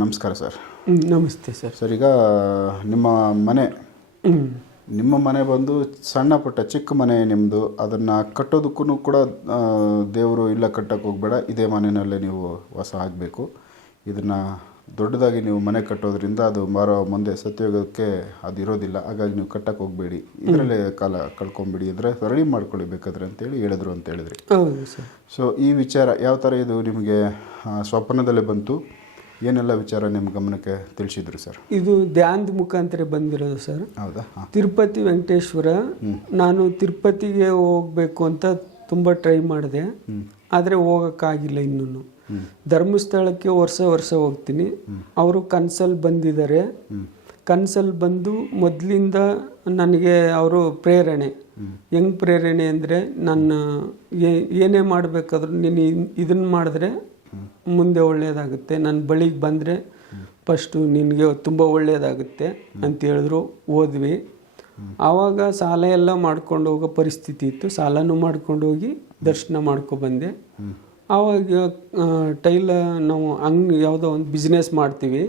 ನಮಸ್ಕಾರ ಸರ್. ನಮಸ್ತೆ sir. Sir ಈಗ ನಿಮ್ಮ ಮನೆ ನಿಮ್ಮ ಮನೆ ಬಂದು ಸಣ್ಣ ಪುಟ್ಟ ಚಿಕ್ಕ ಮನೆ ನಿಮ್ಮದು ಅದನ್ನು ಕಟ್ಟೋದಕ್ಕೂ ಕೂಡ ದೇವರು ಇಲ್ಲ ಕಟ್ಟಕ್ಕೆ ಹೋಗಬೇಡ ಇದೇ ಮನೆಯಲ್ಲೇ ನೀವು ವಾಸ ಆಗಬೇಕು. ಇದನ್ನು ದೊಡ್ಡದಾಗಿ ನೀವು ಮನೆ ಕಟ್ಟೋದ್ರಿಂದ ಅದು ಮಾರೋ ಮುಂದೆ ಸತ್ಯೋಗಕ್ಕೆ ಅದು ಇರೋದಿಲ್ಲ ಹಾಗಾಗಿ ನೀವು ಕಟ್ಟಕ್ಕೆ ಹೋಗಬೇಡಿ. ಇದರಲ್ಲೇ ಕಾಲ ಕಳ್ಕೊಂಬಿಡಿ ಅಂದರೆ ರೆಡಿ ಮಾಡ್ಕೊಳ್ಳಿ ಬೇಕಾದ್ರೆ ಅಂತೇಳಿ ಹೇಳಿದ್ರು ಅಂತ ಹೇಳಿದ್ರಿ. ಸೊ ಈ ವಿಚಾರ ಯಾವ ಥರ ಇದು ನಿಮಗೆ ಸ್ವಪ್ನದಲ್ಲೇ ಬಂತು? ಏನೆಲ್ಲ ವಿಚಾರ ನಿಮ್ಮ ಗಮನಕ್ಕೆ ತಿಳಿಸಿದ್ರು ಸರ್? ಇದು ಧ್ಯಾನದ ಮುಖಾಂತರ ಬಂದಿರೋದು ಸರ್. ಹೌದಾ? ಹಾಂ. ತಿರುಪತಿ ವೆಂಕಟೇಶ್ವರ ನಾನು ತಿರುಪತಿಗೆ ಹೋಗ್ಬೇಕು ಅಂತ ತುಂಬ ಟ್ರೈ ಮಾಡಿದೆ. ಆದರೆ ಹೋಗೋಕ್ಕಾಗಿಲ್ಲ ಇನ್ನೂ ಧರ್ಮಸ್ಥಳಕ್ಕೆ ವರ್ಷ ವರ್ಷ ಹೋಗ್ತೀನಿ. ಅವರು ಕನ್ಸಲ್ಲಿ ಬಂದಿದ್ದಾರೆ. ಕನ್ಸಲ್ಲಿ ಬಂದು ಮೊದಲಿಂದ ನನಗೆ ಅವರು ಪ್ರೇರಣೆ. ಹೆಂಗೆ ಪ್ರೇರಣೆ ಅಂದರೆ ನನ್ನ ಏನೇ ಮಾಡಬೇಕಾದ್ರೂ ನೀನು ಇದನ್ನು ಮಾಡಿದ್ರೆ ಮುಂದೆ ಒಳ್ಳೆಯದಾಗುತ್ತೆ ನನ್ನ ಬಳಿಗೆ ಬಂದರೆ ಫಸ್ಟು ನಿನಗೆ ತುಂಬ ಒಳ್ಳೆಯದಾಗುತ್ತೆ ಅಂತ ಹೇಳಿದ್ರು, ಓದ್ವಿ. ಆವಾಗ ಸಾಲ ಎಲ್ಲ ಮಾಡ್ಕೊಂಡು ಹೋಗೋ ಪರಿಸ್ಥಿತಿ ಇತ್ತು. ಸಾಲನೂ ಮಾಡ್ಕೊಂಡು ಹೋಗಿ ದರ್ಶನ ಮಾಡ್ಕೊ ಬಂದೆ. ಆವಾಗ ಟೈಲ ನಾವು ಅಂಗ್ ಯಾವುದೋ ಒಂದು ಬಿಸ್ನೆಸ್ ಮಾಡ್ತೀವಿ.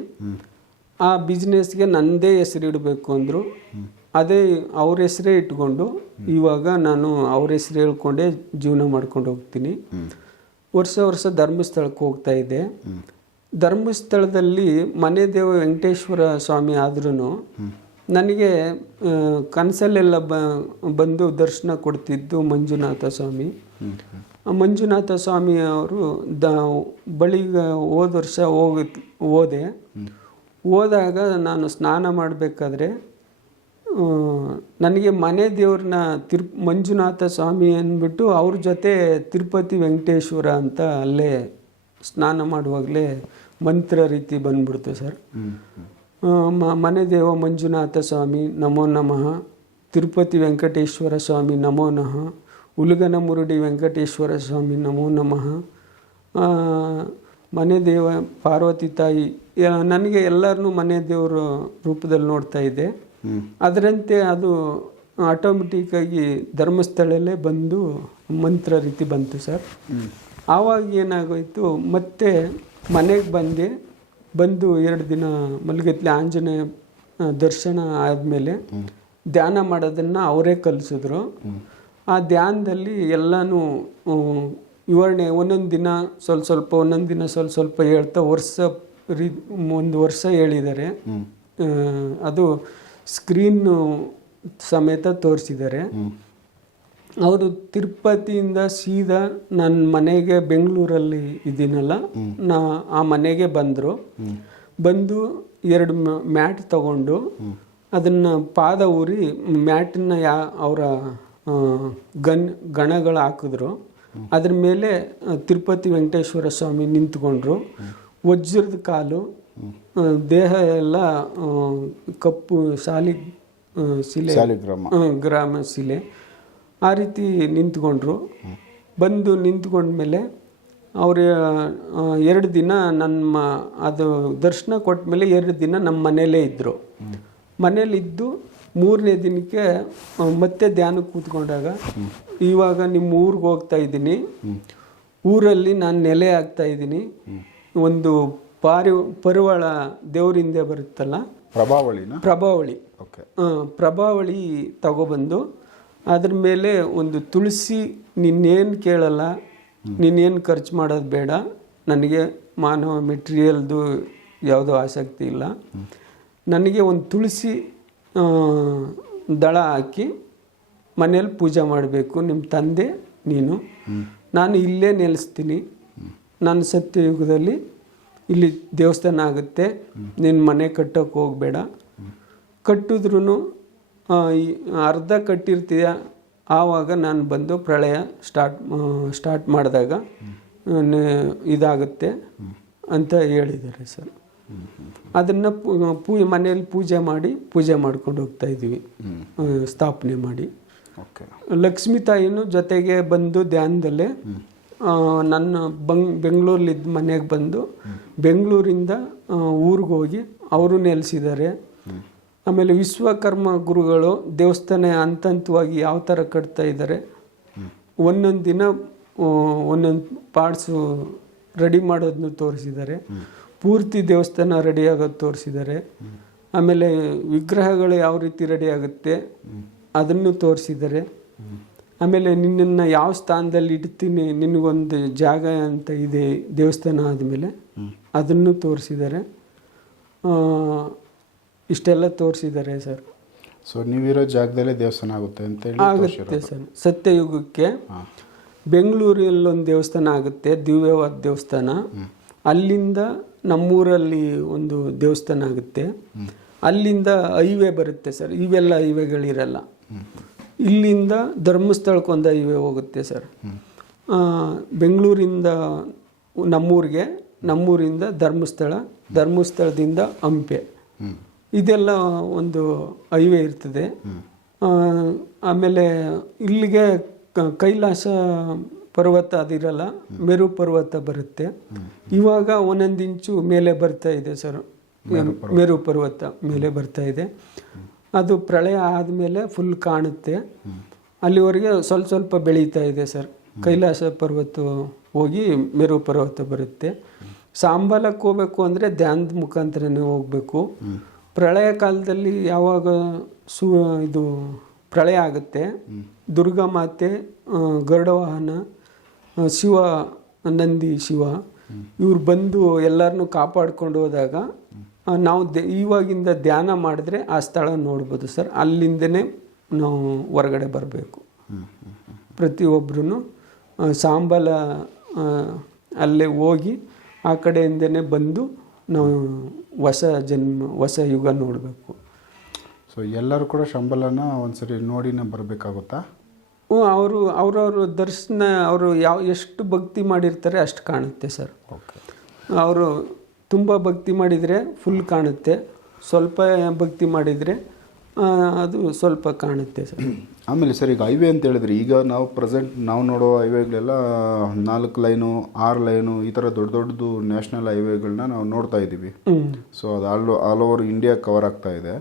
ಆ ಬಿಸ್ನೆಸ್ಗೆ ನನ್ನದೇ ಹೆಸರು ಇಡಬೇಕು ಅಂದರು. ಅದೇ ಅವ್ರ ಹೆಸರೇ ಇಟ್ಕೊಂಡು ಇವಾಗ ನಾನು ಅವ್ರ ಹೆಸರು ಹೇಳ್ಕೊಂಡೇ ಜೀವನ ಮಾಡ್ಕೊಂಡು ಹೋಗ್ತೀನಿ. ವರ್ಷ ವರ್ಷ ಧರ್ಮಸ್ಥಳಕ್ಕೆ ಹೋಗ್ತಾ ಇದ್ದೆ ಧರ್ಮಸ್ಥಳದಲ್ಲಿ ಮನೆ ದೇವ ವೆಂಕಟೇಶ್ವರ ಸ್ವಾಮಿ ಆದ್ರೂ ನನಗೆ ಕನಸಲ್ಲೆಲ್ಲ ಬ, ಬಂದು ದರ್ಶನ ಕೊಡ್ತಿದ್ದು ಮಂಜುನಾಥ ಸ್ವಾಮಿ. ಮಂಜುನಾಥ ಸ್ವಾಮಿ ಅವರು ದ, ಬಳಿಗೆ ಹೋದ ವರ್ಷ ಹೋಗ, ಹೋದೆ. ಹೋದಾಗ ನಾನು ಸ್ನಾನ ಮಾಡಬೇಕಾದ್ರೆ ನನಗೆ ಮನೆ ದೇವ್ರನ್ನ ತಿರು ಮಂಜುನಾಥ ಸ್ವಾಮಿ ಅಂದ್ಬಿಟ್ಟು ಅವ್ರ ಜೊತೆ ತಿರುಪತಿ ವೆಂಕಟೇಶ್ವರ ಅಂತ ಅಲ್ಲೇ ಸ್ನಾನ ಮಾಡುವಾಗಲೇ ಮಂತ್ರ ರೀತಿ ಬಂದ್ಬಿಡ್ತು ಸರ್. ಮ- ಮನೆ ದೇವ ಮಂಜುನಾಥ ಸ್ವಾಮಿ ನಮೋ ನಮಃ ತಿರುಪತಿ ವೆಂಕಟೇಶ್ವರ ಸ್ವಾಮಿ ನಮೋ ನಮಃ ಉಲುಗನ ಮುರುಡಿ ವೆಂಕಟೇಶ್ವರ ಸ್ವಾಮಿ ನಮೋ ನಮಃ ಮನೆ ದೇವ ಪಾರ್ವತಿ ತಾಯಿ ನನಗೆ ಎಲ್ಲರನ್ನೂ ಮನೆ ದೇವರ ರೂಪದಲ್ಲಿ ನೋಡ್ತಾ ಇದ್ದೆ. ಅದರಂತೆ ಅದು ಆಟೋಮೆಟಿಕ್ಕಾಗಿ ಧರ್ಮಸ್ಥಳಲ್ಲೇ ಬಂದು ಮಂತ್ರ ರೀತಿ ಬಂತು ಸರ್. ಆವಾಗ ಏನಾಗೋಯಿತು, ಮತ್ತೆ ಮನೆಗೆ ಬಂದೆ, ಬಂದು ಎರಡು ದಿನ ಮಲಗತ್ಲೆ ಆಂಜನೇಯ ದರ್ಶನ ಆದಮೇಲೆ ಧ್ಯಾನ ಮಾಡೋದನ್ನು ಅವರೇ ಕಲಿಸಿದ್ರು. ಆ ಧ್ಯಾನದಲ್ಲಿ ಎಲ್ಲನೂ ವಿವರಣೆ ಒಂದೊಂದು ದಿನ ಸ್ವಲ್ಪ ಸ್ವಲ್ಪ ಒಂದೊಂದು ದಿನ ಸ್ವಲ್ಪ ಸ್ವಲ್ಪ ಹೇಳ್ತಾ ವರ್ಷ ರೀ, ಒಂದು ವರ್ಷ ಹೇಳಿದ್ದಾರೆ. ಅದು ಸ್ಕ್ರೀನು ಸಮೇತ ತೋರಿಸಿದ್ದಾರೆ. ಅವರು ತಿರುಪತಿಯಿಂದ ಸೀದಾ ನನ್ನ ಮನೆಗೆ ಬೆಂಗಳೂರಲ್ಲಿ ಇದ್ದೀನಲ್ಲ ನಾ ಆ ಮನೆಗೆ ಬಂದರು. ಬಂದು ಎರಡು ಮ್ಯಾಟ್ ತಗೊಂಡು ಅದನ್ನು ಪಾದ ಊರಿ ಮ್ಯಾಟನ್ನ ಯಾ ಅವರ ಗನ್ ಗಣಗಳು ಹಾಕಿದ್ರು. ಅದ್ರ ಮೇಲೆ ತಿರುಪತಿ ವೆಂಕಟೇಶ್ವರ ಸ್ವಾಮಿ ನಿಂತ್ಕೊಂಡ್ರು. ವಜ್ರದ ಕಾಲು ದೇಹ ಎಲ್ಲ ಕಪ್ಪು ಶಾಲಿ ಶಿಲೆ. ಗ್ರಾಮ ಶಿಲೆ. ಆ ರೀತಿ ನಿಂತ್ಕೊಂಡ್ರು. ಬಂದು ನಿಂತ್ಕೊಂಡ್ಮೇಲೆ ಅವ್ರ ಎರಡು ದಿನ ನಮ್ಮ ಅದು ದರ್ಶನ ಕೊಟ್ಟ ಮೇಲೆ ಎರಡು ದಿನ ನಮ್ಮ ಮನೇಲೇ ಇದ್ದರು ಮನೇಲಿದ್ದು ಮೂರನೇ ದಿನಕ್ಕೆ ಮತ್ತೆ ಧ್ಯಾನಕ್ಕೆ ಕೂತ್ಕೊಂಡಾಗ ಇವಾಗ ನಿಮ್ಮ ಊರಿಗೆ ಹೋಗ್ತಾ ಇದ್ದೀನಿ. ಊರಲ್ಲಿ ನಾನು ನೆಲೆ ಆಗ್ತಾ ಇದ್ದೀನಿ. ಒಂದು ಪಾರಿ ಪರುವಳ ದೇವರಿಂದ ಬರುತ್ತಲ್ಲ? ಪ್ರಭಾವಳಿ. ಪ್ರಭಾವಳಿ ಪ್ರಭಾವಳಿ ತಗೊಬಂದು ಅದ್ರ ಮೇಲೆ ಒಂದು ತುಳಸಿ ನಿನ್ನೇನು ಕೇಳಲ್ಲ ನೀನೇನು ಖರ್ಚು ಮಾಡೋದು ಬೇಡ ನನಗೆ ಮಾನವ ಮೆಟೀರಿಯಲ್ದು ಯಾವುದೋ ಆಸಕ್ತಿ ಇಲ್ಲ. ನನಗೆ ಒಂದು ತುಳಸಿ ದಳ ಹಾಕಿ ಮನೇಲಿ ಪೂಜೆ ಮಾಡಬೇಕು ನಿಮ್ಮ ತಂದೆ ನೀನು. ನಾನು ಇಲ್ಲೇ ನೆಲೆಸ್ತೀನಿ. ನನ್ನ ಸತ್ಯಯುಗದಲ್ಲಿ ಇಲ್ಲಿ ದೇವಸ್ಥಾನ ಆಗುತ್ತೆ. ನಿನ್ನ ಮನೆ ಕಟ್ಟೋಕೆ ಹೋಗಬೇಡ. ಕಟ್ಟಿದ್ರೂ ಅರ್ಧ ಕಟ್ಟಿರ್ತೀಯ. ಆವಾಗ ನಾನು ಬಂದು ಪ್ರಳಯ ಸ್ಟಾರ್ಟ್ ಸ್ಟಾರ್ಟ್ ಮಾಡಿದಾಗ ಇದಾಗುತ್ತೆ ಅಂತ ಹೇಳಿದ್ದಾರೆ ಸರ್. ಅದನ್ನು ಪೂ ಮನೆಯಲ್ಲಿ ಪೂಜೆ ಮಾಡಿ ಪೂಜೆ ಮಾಡ್ಕೊಂಡು ಹೋಗ್ತಾ ಇದ್ದೀವಿ. ಸ್ಥಾಪನೆ ಮಾಡಿ. ಲಕ್ಷ್ಮೀ ತಾಯಿನೂ ಜೊತೆಗೆ ಬಂದು ಧ್ಯಾನದಲ್ಲೇ ನನ್ನ ಬಂಗ್ ಬೆಂಗಳೂರಲ್ಲಿದ್ದ ಮನೆಗೆ ಬಂದು ಬೆಂಗಳೂರಿಂದ ಊರಿಗೆ ಹೋಗಿ ಅವರು ನೆಲೆಸಿದ್ದಾರೆ. ಆಮೇಲೆ ವಿಶ್ವಕರ್ಮ ಗುರುಗಳು ದೇವಸ್ಥಾನ ಹಂತ ಹಂತವಾಗಿ ಯಾವ ಥರ ಕಟ್ತಾ ಇದ್ದಾರೆ. ಒಂದೊಂದು ದಿನ ಒಂದೊಂದು ಪಾರ್ಟ್ಸು ರೆಡಿ ಮಾಡೋದನ್ನು ತೋರಿಸಿದ್ದಾರೆ. ಪೂರ್ತಿ ದೇವಸ್ಥಾನ ರೆಡಿ ಆಗೋದು ತೋರಿಸಿದ್ದಾರೆ. ಆಮೇಲೆ ವಿಗ್ರಹಗಳು ಯಾವ ರೀತಿ ರೆಡಿ ಆಗುತ್ತೆ, ಅದನ್ನು ತೋರಿಸಿದ್ದಾರೆ. ಆಮೇಲೆ ನಿನ್ನನ್ನು ಯಾವ ಸ್ಥಾನದಲ್ಲಿ ಇಡ್ತೀನಿ ನಿನಗೊಂದು ಜಾಗ ಅಂತ ಇದೆ ದೇವಸ್ಥಾನ ಆದಮೇಲೆ ಅದನ್ನು ತೋರಿಸಿದ್ದಾರೆ. ಇಷ್ಟೆಲ್ಲ ತೋರಿಸಿದ್ದಾರೆ ಸರ್. ಸೊ ನೀವಿರೋ ಜಾಗದಲ್ಲೇ ದೇವಸ್ಥಾನ ಆಗುತ್ತೆ ಅಂತ ಹೇಳಿ ಆಗುತ್ತೆ ಸರ್. ಸತ್ಯಯುಗಕ್ಕೆ ಬೆಂಗಳೂರಲ್ಲಿ ಒಂದು ದೇವಸ್ಥಾನ ಆಗುತ್ತೆ ದಿವ್ಯವಾದ ದೇವಸ್ಥಾನ. ಅಲ್ಲಿಂದ ನಮ್ಮೂರಲ್ಲಿ ಒಂದು ದೇವಸ್ಥಾನ ಆಗುತ್ತೆ. ಅಲ್ಲಿಂದ ಹೈವೇ ಬರುತ್ತೆ ಸರ್. ಇವೆಲ್ಲ ಹೈವೇಗಳಿರಲ್ಲ. ಇಲ್ಲಿಂದ ಧರ್ಮಸ್ಥಳಕ್ಕೆ ಒಂದು ಹೈವೇ ಹೋಗುತ್ತೆ ಸರ್. ಬೆಂಗಳೂರಿಂದ ನಮ್ಮೂರಿಗೆ ನಮ್ಮೂರಿಂದ ಧರ್ಮಸ್ಥಳ ಧರ್ಮಸ್ಥಳದಿಂದ ಹಂಪೆ. ಇದೆಲ್ಲ ಒಂದು ಹೈವೇ ಇರ್ತದೆ. ಆಮೇಲೆ ಇಲ್ಲಿಗೆ ಕೈಲಾಸ ಪರ್ವತ ಅದಿರಲ್ಲ ಮೇರು ಪರ್ವತ ಬರುತ್ತೆ. ಇವಾಗ ಒಂದೊಂದು ಇಂಚು ಮೇಲೆ ಬರ್ತಾ ಇದೆ ಸರ್. ಮೇರು ಪರ್ವತ. ಮೇಲೆ ಬರ್ತಾ ಇದೆ. ಅದು ಪ್ರಳಯ ಆದಮೇಲೆ ಫುಲ್ ಕಾಣುತ್ತೆ. ಅಲ್ಲಿವರೆಗೆ ಸ್ವಲ್ಪ ಸ್ವಲ್ಪ ಬೆಳೀತಾ ಇದೆ ಸರ್. ಕೈಲಾಸ ಪರ್ವತ ಹೋಗಿ ಮೇರು ಪರ್ವತ ಬರುತ್ತೆ. ಸಾಂಬಲಕ್ಕೆ ಹೋಗ್ಬೇಕು ಅಂದರೆ ಧ್ಯಾನದ ಮುಖಾಂತರನೇ ಹೋಗಬೇಕು. ಪ್ರಳಯ ಕಾಲದಲ್ಲಿ ಯಾವಾಗ ಸು ಇದು ಪ್ರಳಯ ಆಗುತ್ತೆ ದುರ್ಗಾ ಮಾತೆ ಆ, ಗರುಡ ವಾಹನ ಶಿವ ನಂದಿ ಶಿವ ಇವ್ರು ಬಂದು ಎಲ್ಲರನ್ನೂ ಕಾಪಾಡ್ಕೊಂಡು ಹೋದಾಗ ನಾವು ದ ಇವಾಗಿಂದ ಧ್ಯಾನ ಮಾಡಿದ್ರೆ ಆ ಸ್ಥಳ ನೋಡ್ಬೋದು ಸರ್. ಅಲ್ಲಿಂದನೇ ನಾವು ಹೊರಗಡೆ ಬರಬೇಕು. ಪ್ರತಿಯೊಬ್ಬರೂ ಸಾಂಬಲ ಅಲ್ಲೇ ಹೋಗಿ ಆ ಕಡೆಯಿಂದನೇ ಬಂದು ನಾವು ಹೊಸ ಜನ್ಮ ಹೊಸ ಯುಗ ನೋಡಬೇಕು. ಸೊ ಎಲ್ಲರೂ ಕೂಡ ಶಂಬಲನ ಒಂದ್ಸರಿ ನೋಡಿನೇ ಬರಬೇಕಾಗುತ್ತಾ? ಅವರು ಅವರವರು ದರ್ಶನ ಅವರು ಯಾವ ಎಷ್ಟು ಭಕ್ತಿ ಮಾಡಿರ್ತಾರೆ ಅಷ್ಟು ಕಾಣುತ್ತೆ ಸರ್. ಓಕೆ ಅವರು ತುಂಬ ಭಕ್ತಿ ಮಾಡಿದರೆ ಫುಲ್ ಕಾಣುತ್ತೆ. ಸ್ವಲ್ಪ ಭಕ್ತಿ ಮಾಡಿದರೆ ಅದು ಸ್ವಲ್ಪ ಕಾಣುತ್ತೆ ಸರ್. ಆಮೇಲೆ ಸರ್ ಈಗ ಹೈವೇ ಅಂತ ಹೇಳಿದ್ರೆ ಈಗ ನಾವು ಪ್ರೆಸೆಂಟ್ ನಾವು ನೋಡೋ ಹೈವೇಗಳೆಲ್ಲ ನಾಲ್ಕು ಲೈನು ಆರು ಲೈನು ಈ ಥರ ದೊಡ್ಡ ದೊಡ್ಡದು ನ್ಯಾಷನಲ್ ಹೈವೇಗಳನ್ನ ನಾವು ನೋಡ್ತಾ ಇದ್ದೀವಿ. ಸೊ ಅದು all all over India cover ಆಗ್ತಾ ಇದೆ.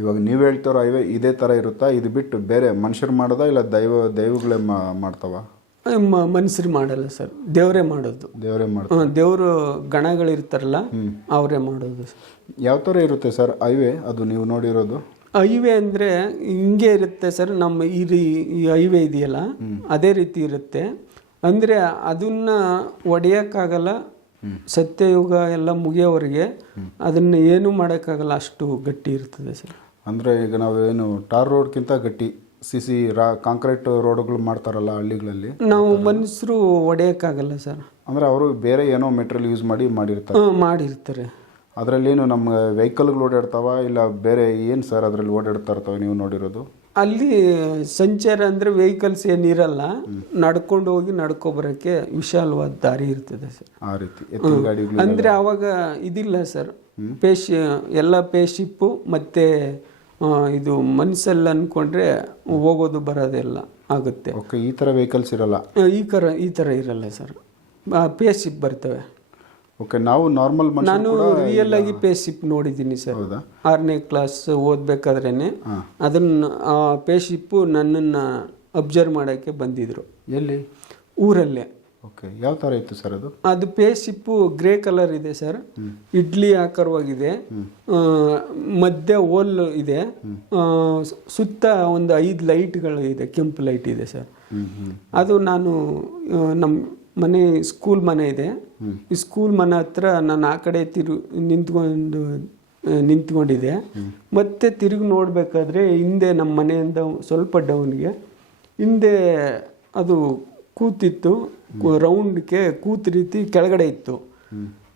ಇವಾಗ ನೀವು ಹೇಳ್ತಾರೋ ಹೈವೇ ಇದೇ ಥರ ಇರುತ್ತಾ? ಇದು ಬಿಟ್ಟು ಬೇರೆ ಮನುಷ್ಯರು ಮಾಡೋದಾ ಇಲ್ಲ ದೈವ ದೈವಗಳೇ ಮಾಡ್ತಾವ? ಮನುಷ್ಯರು ಮಾಡಲ್ಲ ಸರ್. ದೇವರೇ ಮಾಡೋದು. ದೇವರೇ ಮಾಡ್ತಾರೆ. ದೇವರು ಗಣಗಳಿರ್ತಾರಲ್ಲ ಅವರೇ ಮಾಡೋದು ಯಾವ ಥರ ಇರುತ್ತೆ ಸರ್ ಹೈವೇ ಅದು ನೀವು ನೋಡಿರೋದು? ಹೈವೇ ಅಂದರೆ ಹಿಂಗೆ ಇರುತ್ತೆ ಸರ್ ನಮ್ಮ ಈ ರೀ- ಈ ಹೈವೇ ಇದೆಯಲ್ಲ ಅದೇ ರೀತಿ ಇರುತ್ತೆ. ಅಂದರೆ ಅದನ್ನ ಒಡೆಯೋಕ್ಕಾಗಲ್ಲ ಸತ್ಯಯುಗ ಎಲ್ಲ ಮುಗಿಯೋವರೆಗೆ ಅದನ್ನ ಏನು ಮಾಡೋಕ್ಕಾಗಲ್ಲ ಅಷ್ಟು ಗಟ್ಟಿ ಇರ್ತದೆ ಸರ್. ಅಂದರೆ ಈಗ ನಾವೇನು ಟಾರ್ ರೋಡ್ಗಿಂತ ಗಟ್ಟಿ. ಸಿ ಸಿ ರಾ ಕಾಂಕ್ರೀಟ್ ರೋಡ್ಗಳು ಮಾಡ್ತಾರಲ್ಲ ಹಳ್ಳಿಗಳಲ್ಲಿ? ನಾವು ಮನುಷ್ಯರು ಒಡೆಯೋಕ್ಕಾಗಲ್ಲ ಸರ್. ಅಂದರೆ ಅವರು ಬೇರೆ ಏನೋ ಮೆಟೀರಿಯಲ್ ಯೂಸ್ ಮಾಡಿ ಮಾಡಿರ್ತಾರೆ. ಹ್ಮ್, ಮಾಡಿರ್ತಾರೆ. ಅದರಲ್ಲೇನು ನಮ್ಮ ವೆಹಿಕಲ್ಗಳು ಓಡಾಡ್ತಾವ ಇಲ್ಲ ಬೇರೆ ಏನು ಸರ್ ಅದರಲ್ಲಿ ಓಡಾಡ್ತಾ ಇರ್ತವೆ ನೀವು ನೋಡಿರೋದು? ಅಲ್ಲಿ ಸಂಚಾರ ಅಂದರೆ ವೆಹಿಕಲ್ಸ್ ಏನಿರಲ್ಲ ನಡ್ಕೊಂಡು ಹೋಗಿ ನಡ್ಕೊಬರೋಕ್ಕೆ ವಿಶಾಲವಾದ ದಾರಿ ಇರ್ತದೆ ಸರ್. ಆ ರೀತಿ ಎತ್ತಿನ ಗಾಡಿಗಳು ಅಂದರೆ ಅವಾಗ ಇದಿಲ್ಲ ಸರ್. ಪೇಶಿ ಎಲ್ಲ ಪೇಶಿಪ್ಪು ಮತ್ತು ಇದು ಮನಸ್ಸಲ್ಲಿ ಅಂದ್ಕೊಂಡ್ರೆ ಹೋಗೋದು ಬರೋದೆಲ್ಲ ಆಗುತ್ತೆ. ಓಕೆ ಈ ಥರ ವೆಹಿಕಲ್ಸ್ ಇರಲ್ಲ? ಈ ಥರ ಈ ಥರ ಇರಲ್ಲ ಸರ್. ಪೇಶಿಪ್ ಬರ್ತವೆ. ಓಕೆ ನಾವು ನಾರ್ಮಲ್ ನಾನು ರಿಯಲ್ ಆಗಿ ಪೇಶಿಪ್ ನೋಡಿದ್ದೀನಿ ಸರ್. ಆರನೇ ಕ್ಲಾಸ್ ಓದಬೇಕಾದ್ರೇ ಅದನ್ನ ಆ ಪೇಶಿಪ್ಪು ನನ್ನನ್ನು ಅಬ್ಸರ್ವ್ ಮಾಡೋಕ್ಕೆ ಬಂದಿದ್ರು. ಎಲ್ಲಿ? ಊರಲ್ಲೇ. ಓಕೆ ಯಾವ ಥರ ಇತ್ತು ಸರ್ ಅದು? ಅದು ಪೇಸ್ಟಿಪ್ಪು ಗ್ರೇ ಕಲರ್ ಇದೆ ಸರ್. ಇಡ್ಲಿ ಆಕಾರವಾಗಿದೆ. ಮಧ್ಯ ಹೋಲ್ ಇದೆ. ಸುತ್ತ ಒಂದು ಐದು ಲೈಟ್ಗಳು ಇದೆ ಕೆಂಪು ಲೈಟ್ ಇದೆ ಸರ್. ಅದು ನಾನು ನಮ್ಮ ಮನೆ ಸ್ಕೂಲ್ ಮನೆ ಇದೆ. ಈ ಸ್ಕೂಲ್ ಮನೆ ಹತ್ರ ನಾನು ಆ ಕಡೆ ತಿರು ನಿಂತ್ಕೊಂಡು ನಿಂತ್ಕೊಂಡಿದೆ ನಿಂತ್ಕೊಂಡಿದ್ದೆ. ಮತ್ತೆ ತಿರುಗಿ ನೋಡಬೇಕಾದ್ರೆ ಹಿಂದೆ ನಮ್ಮ ಮನೆಯಿಂದ ಸ್ವಲ್ಪ ಡೌನ್ಗೆ ಹಿಂದೆ ಅದು ಕೂತಿತ್ತು. ರೌಂಡ್ಗೆ ಕೂತ್ ರೀತಿ ಕೆಳಗಡೆ ಇತ್ತು.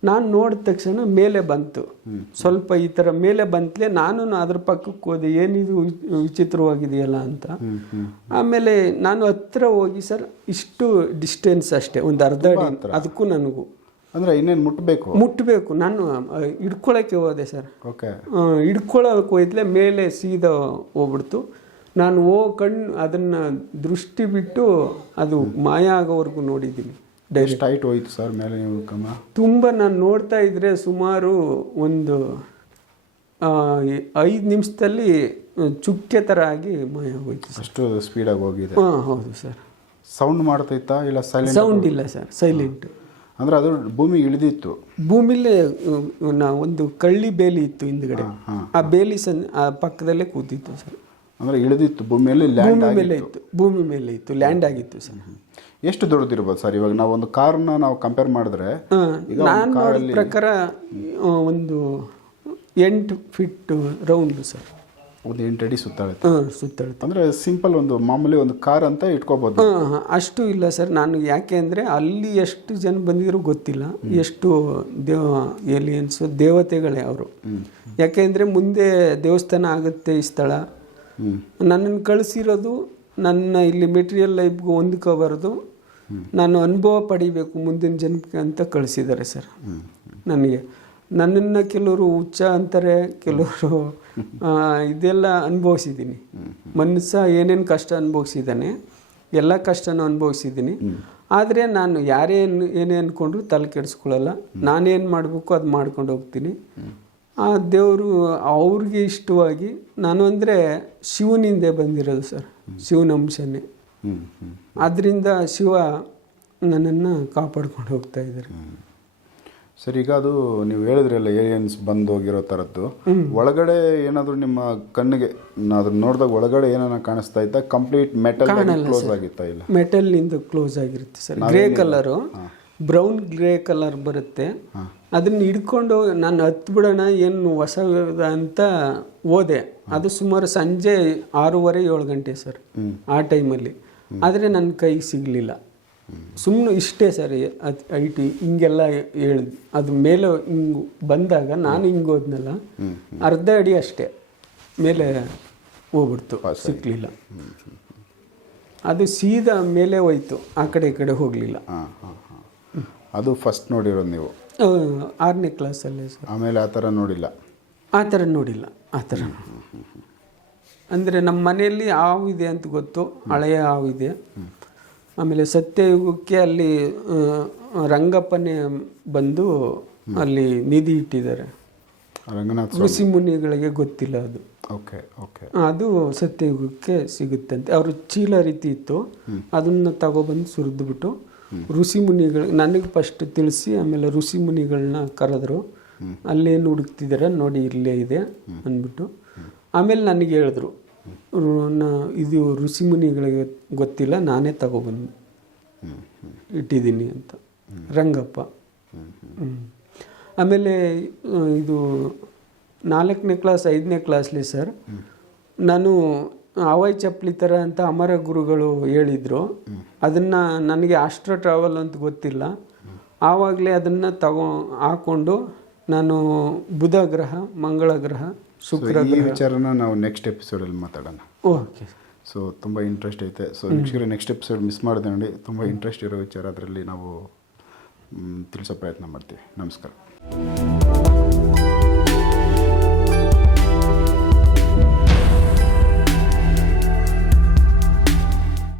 ನಾನು ನೋಡಿದ ತಕ್ಷಣ ಮೇಲೆ ಬಂತು. ಸ್ವಲ್ಪ ಈ ಥರ ಮೇಲೆ ಬಂತಲೇ ನಾನು ಅದ್ರ ಪಕ್ಕಕ್ಕೆ ಹೋದೆ ಏನಿದು ವಿಚಿತ್ರವಾಗಿದೆಯಲ್ಲ ಅಂತ. ಆಮೇಲೆ ನಾನು ಹತ್ರ ಹೋಗಿ ಸರ್ ಇಷ್ಟು ಡಿಸ್ಟೆನ್ಸ್ ಅಷ್ಟೇ ಒಂದು ಅರ್ಧ ಅಡಿ ಅದಕ್ಕೂ ನನಗೂ. ಅಂದರೆ ಇನ್ನೇನು ಮುಟ್ಟಬೇಕು ಮುಟ್ಟಬೇಕು ನಾನು ಹಿಡ್ಕೊಳಕ್ಕೆ ಹೋದೆ ಸರ್. ಓಕೆ ಹಿಡ್ಕೊಳಕ್ಕೆ ಹೋಯ್ತಲೇ ಮೇಲೆ ಸೀದಾ ಹೋಗ್ಬಿಡ್ತು. ನಾನು ಓ ಕಣ್ಣು ಅದನ್ನು ದೃಷ್ಟಿ ಬಿಟ್ಟು ಅದು ಮಾಯ ಆಗೋವರೆಗೂ ನೋಡಿದ್ದೀನಿ. ಎಷ್ಟು ಹೈಟ್ ಹೋಯ್ತು ಸರ್ ಮೇಲೆ ನೀವು ಕಮ್ಮ? ತುಂಬ ನಾನು ನೋಡ್ತಾ ಇದ್ದರೆ ಸುಮಾರು ಒಂದು ಐದು ನಿಮಿಷದಲ್ಲಿ ಚುಕ್ಕೆ ಥರ ಆಗಿ ಮಾಯ ಹೋಯ್ತು ಅಷ್ಟು ಸ್ಪೀಡಾಗಿ ಹೋಗಿದೆ. ಹಾಂ ಹೌದು ಸರ್ ಸೌಂಡ್ ಮಾಡ್ತೈತಾ ಇಲ್ಲ ಸೈಲೆಂಟ್ ಸೌಂಡ್ ಇಲ್ಲ ಸರ್ ಸೈಲೆಂಟ್ ಅಂದರೆ ಅದು ಭೂಮಿ ಇಳಿದಿತ್ತು. ಭೂಮಿಲಿ ಒಂದು ಕಳ್ಳಿ ಬೇಲಿ ಇತ್ತು ಹಿಂದ್ಗಡೆ. ಆ ಬೇಲಿ ಸನ್ ಆ ಪಕ್ಕದಲ್ಲೇ ಕೂತಿತ್ತು ಸರ್ ಅಂದರೆ ಇಳಿದಿತ್ತು ಭೂಮಿಯಲ್ಲಿ ಲ್ಯಾಂಡ್ ಭೂಮಿ ಮೇಲೆ ಇತ್ತು ಭೂಮಿ ಮೇಲೆ ಇತ್ತು ಲ್ಯಾಂಡ್ ಆಗಿತ್ತು ಸರ್. ಎಷ್ಟು ದೊಡ್ಡದಿರ್ಬೋದು ಸರ್? ಇವಾಗ ನಾವು ಒಂದು ಕಾರ್ನ ನಾವು ಕಂಪೇರ್ ಮಾಡಿದ್ರೆ ನಾನು ನೋಡಿದ ಪ್ರಕಾರ ಒಂದು ಎಂಟು ಫಿಟ್ ರೌಂಡ್ ಸರ್. ಒಂದು ಎಂಟು ಅಡಿ ಸುತ್ತಾಳೆ ಸುತ್ತಾಳೆ ಅಂದರೆ ಸಿಂಪಲ್ ಒಂದು ಮಾಮೂಲಿ ಒಂದು ಕಾರ್ ಅಂತ ಇಟ್ಕೋಬೋದು. ಅಷ್ಟು ಇಲ್ಲ ಸರ್. ನಾನು ಯಾಕೆ ಅಂದರೆ ಅಲ್ಲಿ ಎಷ್ಟು ಜನ ಬಂದಿದ್ರು ಗೊತ್ತಿಲ್ಲ. ಎಷ್ಟು ದೇವ ಏಲಿಯನ್ಸು ದೇವತೆಗಳೇ ಅವರು. ಯಾಕೆಂದರೆ ಮುಂದೆ ದೇವಸ್ಥಾನ ಆಗುತ್ತೆ ಈ ಸ್ಥಳ. ನನ್ನನ್ನು ಕಳಿಸಿರೋದು, ನನ್ನ ಇಲ್ಲಿ ಮೆಟೀರಿಯಲ್ ಲೈಫ್ಗೂ ಹೊಂದ್ಕೋಬಾರ್ದು ನಾನು ಅನುಭವ ಪಡಿಬೇಕು ಮುಂದಿನ ಜನ್ಮಕ್ಕೆ ಅಂತ ಕಳಿಸಿದ್ದಾರೆ ಸರ್ ನನಗೆ. ನನ್ನನ್ನು ಕೆಲವರು ಹುಚ್ಚ ಅಂತಾರೆ, ಕೆಲವರು ಇದೆಲ್ಲ ಅನುಭವಿಸಿದ್ದೀನಿ. ಮನುಷ್ಯ ಏನೇನು ಕಷ್ಟ ಅನುಭವಿಸಿದ್ದಾನೆ, ಎಲ್ಲ ಕಷ್ಟನೂ ಅನುಭವಿಸಿದ್ದೀನಿ. ಆದರೆ ನಾನು ಯಾರೇ ಏನೇ ಅಂದ್ಕೊಂಡ್ರು ತಲೆ ಕೆಡಿಸ್ಕೊಳ್ಳಲ್ಲ. ನಾನೇನು ಮಾಡಬೇಕು ಅದು ಮಾಡ್ಕೊಂಡು ಹೋಗ್ತೀನಿ. ಆ ದೇವರು ಅವ್ರಿಗೆ ಇಷ್ಟವಾಗಿ ನಾನು ಅಂದರೆ ಶಿವನಿಂದ ಬಂದಿರೋದು ಸರ್ ಶಿವನ ಹ್ಞೂ ಅದರಿಂದ ಶಿವ ನನ್ನನ್ನು ಕಾಪಾಡ್ಕೊಂಡು ಹೋಗ್ತಾ ಇದ್ದಾರೆ. ಸರ್ ಈಗ ಅದು ನೀವು ಹೇಳಿದ್ರಲ್ಲ ಏಲಿಯನ್ಸ್ ಬಂದು ಹೋಗಿರೋ ಥರದ್ದು. ಒಳಗಡೆ ಏನಾದರೂ ನಿಮ್ಮ ಕಣ್ಣಿಗೆ ಅದನ್ನ ನೋಡಿದಾಗ ಒಳಗಡೆ ಏನಾರ ಕಾಣಿಸ್ತಾ ಇತ್ತಾ? ಕಂಪ್ಲೀಟ್ ಮೆಟಲ್ ಕ್ಲೋಸ್ ಆಗಿತ್ತಾ ಇಲ್ಲ? ಮೆಟಲ್ನಿಂದ ಕ್ಲೋಸ್ ಆಗಿರುತ್ತೆ sir. Grey colour brown grey colour ಬರುತ್ತೆ. ಅದನ್ನ ಹಿಡ್ಕೊಂಡು ನಾನು ಹತ್ತು ಬಿಡೋಣ ಏನು ಹೊಸ ಅಂತ ಹೋದೆ. ಅದು ಸುಮಾರು ಸಂಜೆ ಆರೂವರೆ ಏಳು ಗಂಟೆ ಸರ್. ಆ ಟೈಮಲ್ಲಿ. ಆದರೆ ನನ್ನ ಕೈಗೆ ಸಿಗಲಿಲ್ಲ. ಸುಮ್ಮನೆ ಇಷ್ಟೇ ಸರ್ ಅದು ಟಿ ಹಿಂಗೆಲ್ಲ ಹೇಳಿದ್ ಅದು ಮೇಲೆ ಹಿಂಗೆ ಬಂದಾಗ ನಾನು ಹಿಂಗೆ ಹೋದ್ನಲ್ಲ ಅರ್ಧ ಅಡಿ ಅಷ್ಟೇ ಮೇಲೆ ಹೋಗ್ಬಿಡ್ತು ಸಿಕ್ಕಲಿಲ್ಲ ಅದು ಸೀದಾ ಮೇಲೆ ಹೋಯ್ತು ಆ ಕಡೆ ಈ ಕಡೆ ಹೋಗಲಿಲ್ಲ. ಅದು ಫಸ್ಟ್ ನೋಡಿರೋದು ನೀವು. ಆರನೇ ಕ್ಲಾಸಲ್ಲಿ ಸರ್. ಆಮೇಲೆ ಆ ಥರ ನೋಡಿಲ್ಲ. ಆ ಥರ ನೋಡಿಲ್ಲ ಆ ಥರ. ಅಂದರೆ ನಮ್ಮ ಮನೆಯಲ್ಲಿ ಹಾವು ಇದೆ ಅಂತ ಗೊತ್ತು ಹಳೆಯ ಹಾವು ಇದೆ. ಆಮೇಲೆ ಸತ್ಯಯುಗಕ್ಕೆ ಅಲ್ಲಿ ರಂಗಪ್ಪನೇ ಬಂದು ಅಲ್ಲಿ ನಿಧಿ ಇಟ್ಟಿದ್ದಾರೆ. ರಂಗನಾಥ ಋಷಿ ಮುನಿಗಳಿಗೆ ಗೊತ್ತಿಲ್ಲ ಅದು. ಓಕೆ ಓಕೆ ಅದು ಸತ್ಯಯುಗಕ್ಕೆ ಸಿಗುತ್ತಂತೆ. ಅವರು ಚೀಲ ರೀತಿ ಇತ್ತು. ಅದನ್ನು ತಗೊಬಂದು ಸುರಿದ್ಬಿಟ್ಟು ಋಷಿ ಮುನಿಗಳು, ನನಗೆ ಫಸ್ಟ್ ತಿಳಿಸಿ, ಆಮೇಲೆ ಋಷಿ ಮುನಿಗಳನ್ನ ಕರೆದ್ರು. ಅಲ್ಲೇನು ಹುಡುಕ್ತಿದ್ದೀರ ನೋಡಿ ಇಲ್ಲೇ ಇದೆ ಅಂದ್ಬಿಟ್ಟು. ಆಮೇಲೆ ನನಗೆ ಹೇಳಿದ್ರು ಇದು ಋಷಿ ಮುನಿಗಳಿಗೆ ಗೊತ್ತಿಲ್ಲ, ನಾನೇ ತಗೊಬಂದು ಇಟ್ಟಿದ್ದೀನಿ ಅಂತ. ರಂಗಪ್ಪ. ಆಮೇಲೆ, ಇದು ನಾಲ್ಕನೇ ಕ್ಲಾಸ್ ಐದನೇ ಕ್ಲಾಸ್ಲಿ ಸರ್ ನಾನು ಹವಾಯಿ ಚಪ್ಪಲಿ ಥರ ಅಂತ ಅಮರ ಗುರುಗಳು ಹೇಳಿದರು. ಅದನ್ನು ನನಗೆ ಆಸ್ಟ್ರೋ ಟ್ರಾವೆಲ್ ಅಂತ ಗೊತ್ತಿಲ್ಲ. ಆವಾಗಲೇ ಅದನ್ನು ತಗೋ ಹಾಕ್ಕೊಂಡು ನಾನು ಬುಧ ಗ್ರಹ ಮಂಗಳ ಗ್ರಹ ಶುಕ್ರ ಈ ವಿಚಾರನ ನಾವು ನೆಕ್ಸ್ಟ್ ಎಪಿಸೋಡಲ್ಲಿ ಮಾತಾಡೋಣ. ಓಕೆ. ಸೊ ತುಂಬ ಇಂಟ್ರೆಸ್ಟ್ ಐತೆ. ಸೊ ವೀಕ್ಷಕರೇ ನೆಕ್ಸ್ಟ್ ಎಪಿಸೋಡ್ ಮಿಸ್ ಮಾಡಿದೆ ನೋಡಿ. ತುಂಬ ಇಂಟ್ರೆಸ್ಟ್ ಇರೋ ವಿಚಾರ ಅದರಲ್ಲಿ ನಾವು ತಿಳಿಸೋ ಪ್ರಯತ್ನ ಮಾಡ್ತೀವಿ. ನಮಸ್ಕಾರ.